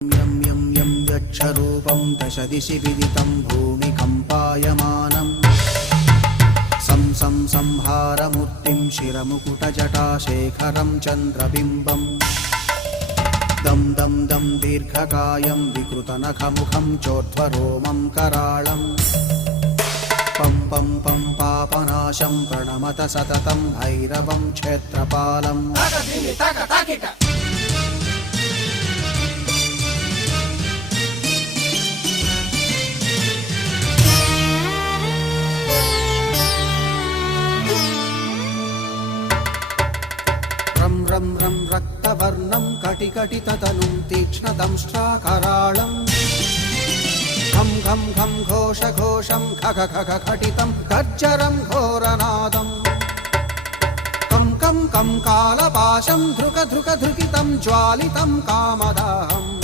यं यं यं यक्षरूपं दशदिशि विदितं भूमिकम्पायमानं सं सं संहारमूर्तिं शिरमुकुटजटाशेखरं चन्द्रबिम्बं दं दं दं दीर्घकायं विकृतनखमुखं चोर्ध्वरोमं कराळं पं पं पं पापनाशं प्रणमत सततं भैरवं क्षेत्रपालम् रं रं रं रक्तवर्णं कटिकटिततनुं तीक्ष्णदंष्ट्राकराळं घं घं घं घोषघोषं खग खग खटितं गर्जरं घोरनादं कं कं कं कालपाशं धृक धृक धृकितं ज्वालितं कामदाहम्